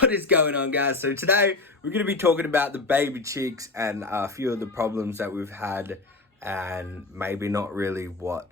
What is going on, guys? So today we're going to be talking about the baby chicks and a few of the problems that we've had, and maybe not really what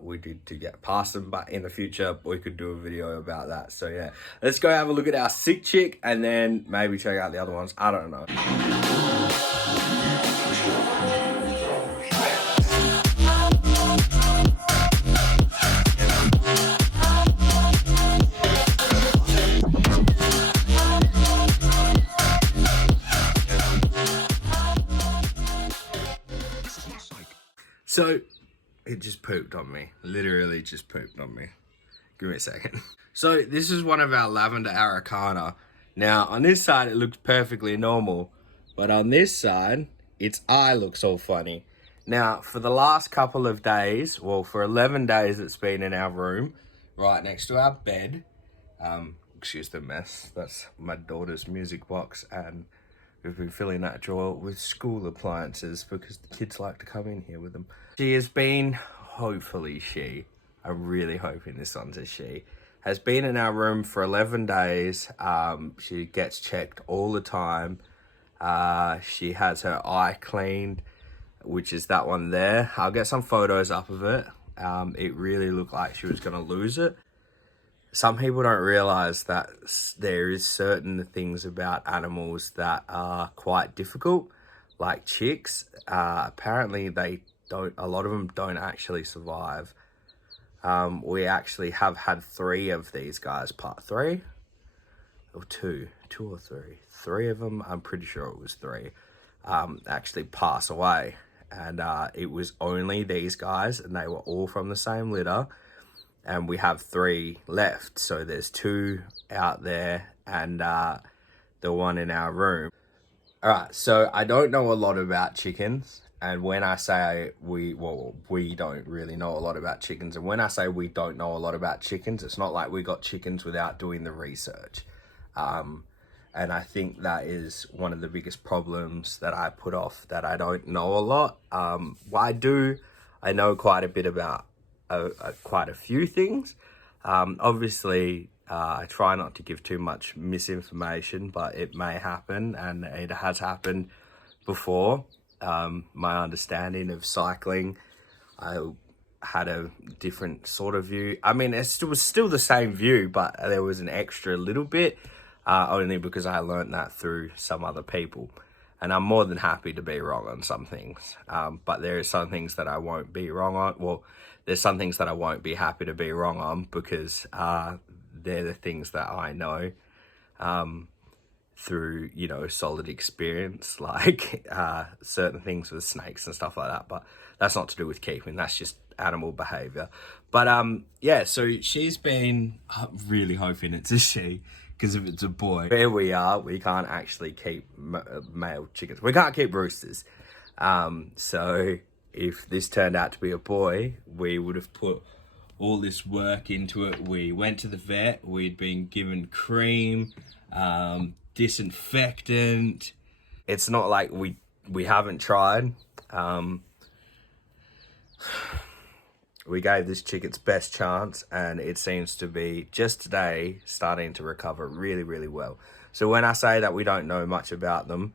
we did to get past them, but in the future we could do a video about that. So yeah, let's go have a look at our sick chick and then maybe check out the other ones. I don't know. So, it just pooped on me. Literally just pooped on me. Give me a second. So, this is one of our lavender araucana. Now, on this side, it looks perfectly normal. But on this side, its eye looks all funny. Now, for the last couple of days, well, for 11 days it's been in our room, right next to our bed. Excuse the mess. That's my daughter's music box, and we've been filling that drawer with school appliances because the kids like to come in here with them. She has been, hopefully I'm really hoping this one's a she, has been in our room for 11 days. She gets checked all the time. She has her eye cleaned, which is that one there. I'll get some photos up of it. It really looked like she was going to lose it. Some people don't realize that there is certain things about animals that are quite difficult, like chicks. Apparently a lot of them don't actually survive. We actually have had 3 of these guys, part 3 or 2 or 3. 3 of them, I'm pretty sure it was 3, actually pass away. And it was only these guys, and they were all from the same litter. And we have 3 left. So there's 2 out there and the one in our room. All right, so I don't know a lot about chickens. And when I say we don't really know a lot about chickens. And when I say we don't know a lot about chickens, it's not like we got chickens without doing the research. And I think that is one of the biggest problems that I put off, that I don't know a lot. I know quite a bit about quite a few things. Obviously, I try not to give too much misinformation, but it may happen, and it has happened before. My understanding of cycling, I had a different sort of view. I mean, it was still the same view, but there was an extra little bit, only because I learned that through some other people. And I'm more than happy to be wrong on some things. But there are some things that I won't be wrong on. Well, there's some things that I won't be happy to be wrong on, because they're the things that I know through, solid experience, like certain things with snakes and stuff like that. But that's not to do with keeping. That's just animal behavior. But yeah, so she's been really hoping it's a she, because if it's a boy, where we are, we can't actually keep male chickens. We can't keep roosters. So if this turned out to be a boy, we would have put all this work into it. We went to the vet. We'd been given cream, disinfectant. It's not like we haven't tried. We gave this chick its best chance, and it seems to be just today starting to recover really, really well. So when I say that we don't know much about them,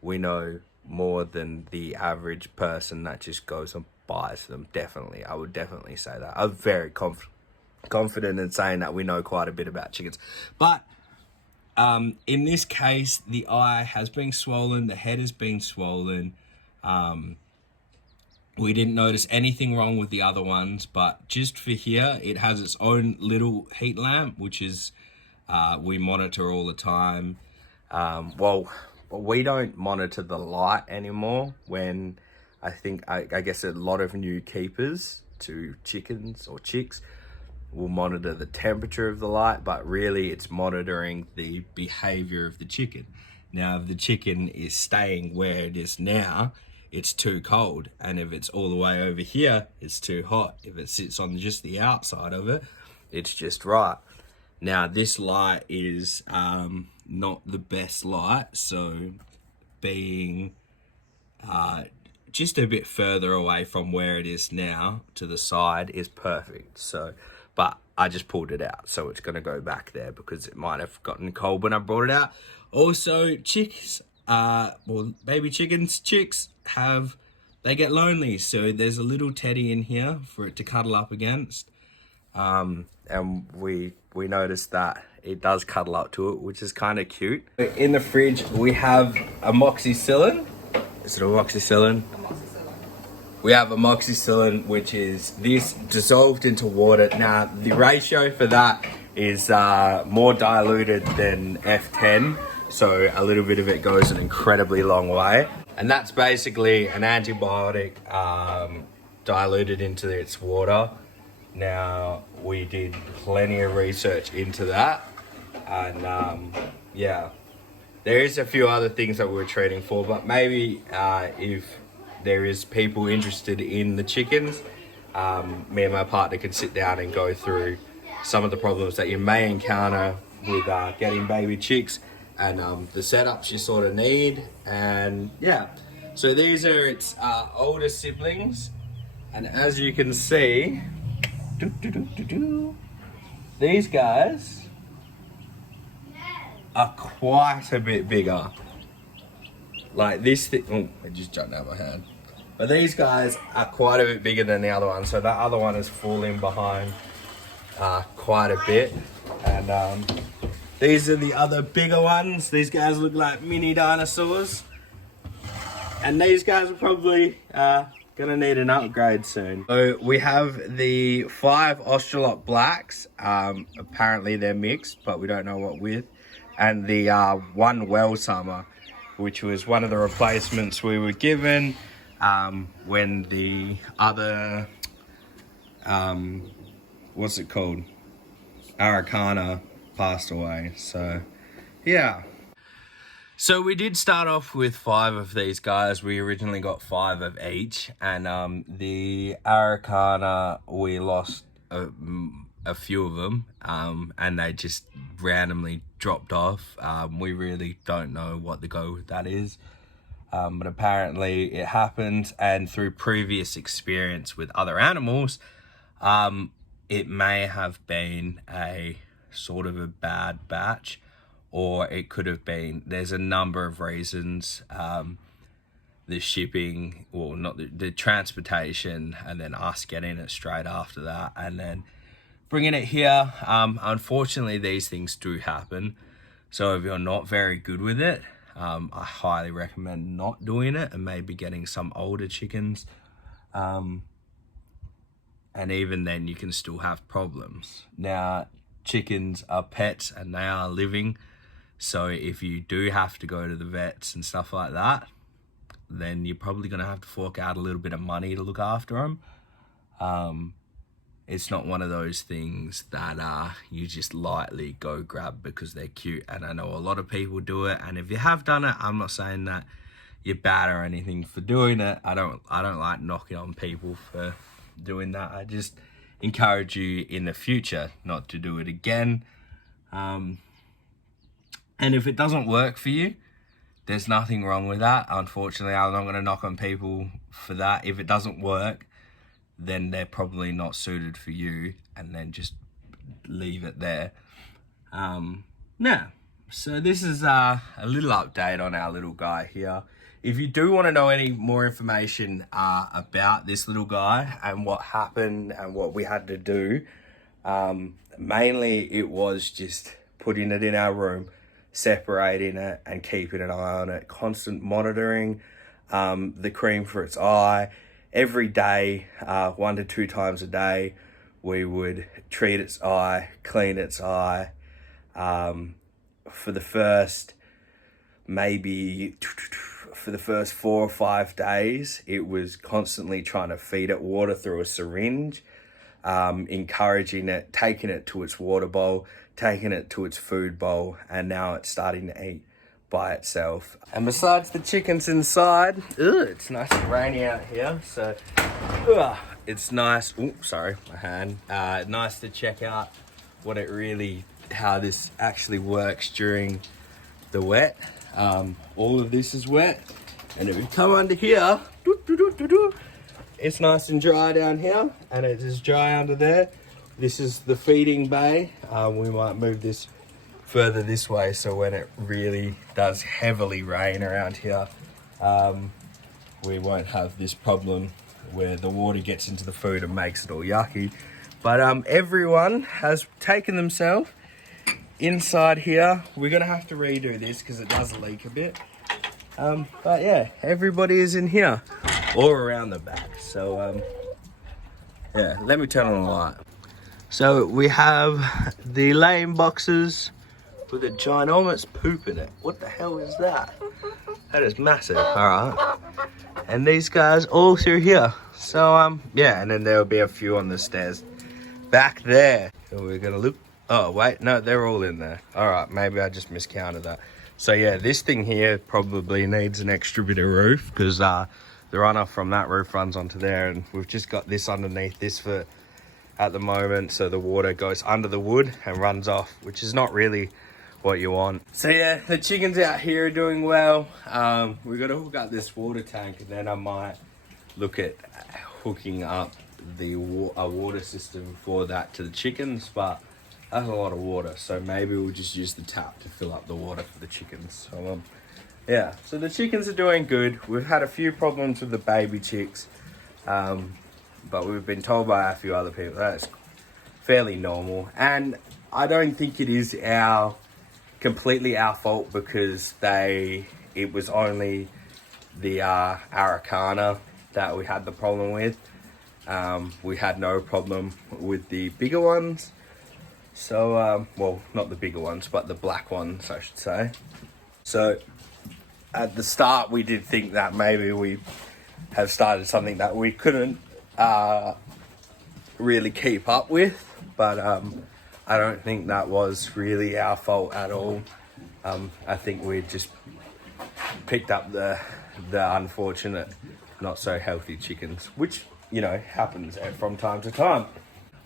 we know more than the average person that just goes and buys them. Definitely, I would definitely say that. I'm very confident in saying that we know quite a bit about chickens. But in this case, the eye has been swollen, the head has been swollen. We didn't notice anything wrong with the other ones, but just for here, it has its own little heat lamp, which is we monitor all the time. Well, we don't monitor the light anymore. When I guess a lot of new keepers to chickens or chicks will monitor the temperature of the light, but really it's monitoring the behavior of the chicken. Now, if the chicken is staying where it is now, it's too cold, and if it's all the way over here, it's too hot. If it sits on just the outside of it, it's just right. Now, this light is not the best light, so being just a bit further away from where it is now to the side is perfect. So, but I just pulled it out. So it's going to go back there because it might have gotten cold when I brought it out. Also, chicks, baby chickens, chicks they get lonely. So there's a little teddy in here for it to cuddle up against. And we noticed that it does cuddle up to it, which is kind of cute. In the fridge, we have amoxicillin. Is it amoxicillin? We have amoxicillin, which is this dissolved into water. Now, the ratio for that is more diluted than F10. So a little bit of it goes an incredibly long way. And that's basically an antibiotic diluted into its water. Now, we did plenty of research into that. And yeah, there is a few other things that we're treating for, but maybe if there is people interested in the chickens, me and my partner can sit down and go through some of the problems that you may encounter with getting baby chicks and the setups you sort of need. And yeah, so these are its older siblings, and as you can see, these guys are quite a bit bigger. Like this thing, oh, it just jumped out of my hand. But these guys are quite a bit bigger than the other one. So that other one is falling behind quite a bit. And these are the other bigger ones. These guys look like mini dinosaurs. And these guys are probably gonna need an upgrade soon. So we have the 5 Australorp Blacks. Apparently they're mixed, but we don't know what with. And the 1 Well Summer, which was one of the replacements we were given when the other, what's it called? Araucana passed away. So, yeah. So we did start off with 5 of these guys. We originally got 5 of each. And the Araucana, we lost a few of them, and they just randomly dropped off. We really don't know what the go with that is, but apparently it happened, and through previous experience with other animals, it may have been a sort of a bad batch, or it could have been, there's a number of reasons, the shipping, well, not the transportation, and then us getting it straight after that, and then bringing it here. Unfortunately, these things do happen. So if you're not very good with it, I highly recommend not doing it and maybe getting some older chickens. And even then you can still have problems. Now, chickens are pets and they are living. So if you do have to go to the vets and stuff like that, then you're probably going to have to fork out a little bit of money to look after them. It's not one of those things that you just lightly go grab because they're cute. And I know a lot of people do it. And if you have done it, I'm not saying that you're bad or anything for doing it. I don't like knocking on people for doing that. I just encourage you in the future not to do it again. And if it doesn't work for you, there's nothing wrong with that. Unfortunately, I'm not going to knock on people for that. If it doesn't work, then they're probably not suited for you, and then just leave it there. So this is a little update on our little guy here. If you do want to know any more information about this little guy and what happened and what we had to do, mainly it was just putting it in our room, separating it and keeping an eye on it, constant monitoring, the cream for its eye. Every day, 1 to 2 times a day, we would treat its eye, clean its eye. For the first 4 or 5 days, it was constantly trying to feed it water through a syringe, encouraging it, taking it to its water bowl, taking it to its food bowl, and now it's starting to eat by itself. And besides the chickens inside, it's nice and rainy out here, so it's nice. Sorry, my hand. Nice to check out how this actually works during the wet. All of this is wet, and if you come under here, it's nice and dry down here, and it is dry under there. this is the feeding bay. We might move this further this way so when it really does heavily rain around here, we won't have this problem where the water gets into the food and makes it all yucky. But everyone has taken themselves inside here. We're gonna have to redo this because it does leak a bit. But yeah, everybody is in here all around the back. So yeah, let me turn on the light. So we have the laying boxes with a ginormous poop in it. What the hell is that? That is massive. All right. And these guys all through here. So yeah, and then there'll be a few on the stairs back there. So we're gonna look. Oh wait, no, they're all in there. All right, maybe I just miscounted that. So yeah, this thing here probably needs an extra bit of roof because the runoff from that roof runs onto there, and we've just got this underneath this for at the moment, so the water goes under the wood and runs off, which is not really what you want. So yeah, the chickens out here are doing well. We've got to hook up this water tank, and then I might look at hooking up a water system for that to the chickens, but that's a lot of water, so maybe we'll just use the tap to fill up the water for the chickens. So yeah, so the chickens are doing good. We've had a few problems with the baby chicks, but we've been told by a few other people that's fairly normal, and I don't think it is completely our fault because it was only the Araucana that we had the problem with. We had no problem with the bigger ones. So, well, not the bigger ones, but the black ones, I should say. So, at the start, we did think that maybe we have started something that we couldn't really keep up with, but I don't think that was really our fault at all. I think we just picked up the unfortunate, not so healthy chickens, which, you know, happens from time to time.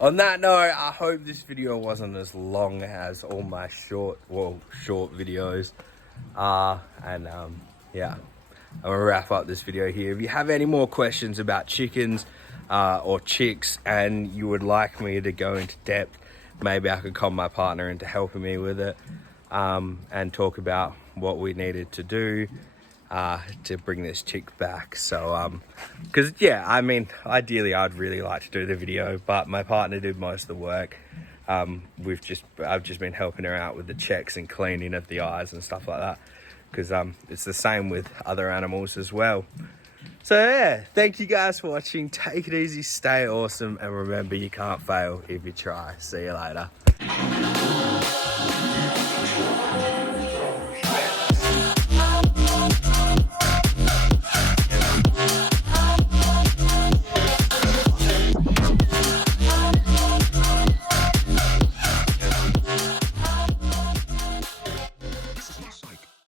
On that note, I hope this video wasn't as long as all my short videos are. And yeah, I'm gonna wrap up this video here. If you have any more questions about chickens or chicks and you would like me to go into depth, maybe I could call my partner into helping me with it and talk about what we needed to do to bring this chick back. So because yeah, I mean, ideally I'd really like to do the video, but my partner did most of the work. I've just been helping her out with the checks and cleaning of the eyes and stuff like that, because it's the same with other animals as well. So yeah, thank you guys for watching. Take it easy, stay awesome, and remember, you can't fail if you try. See you later.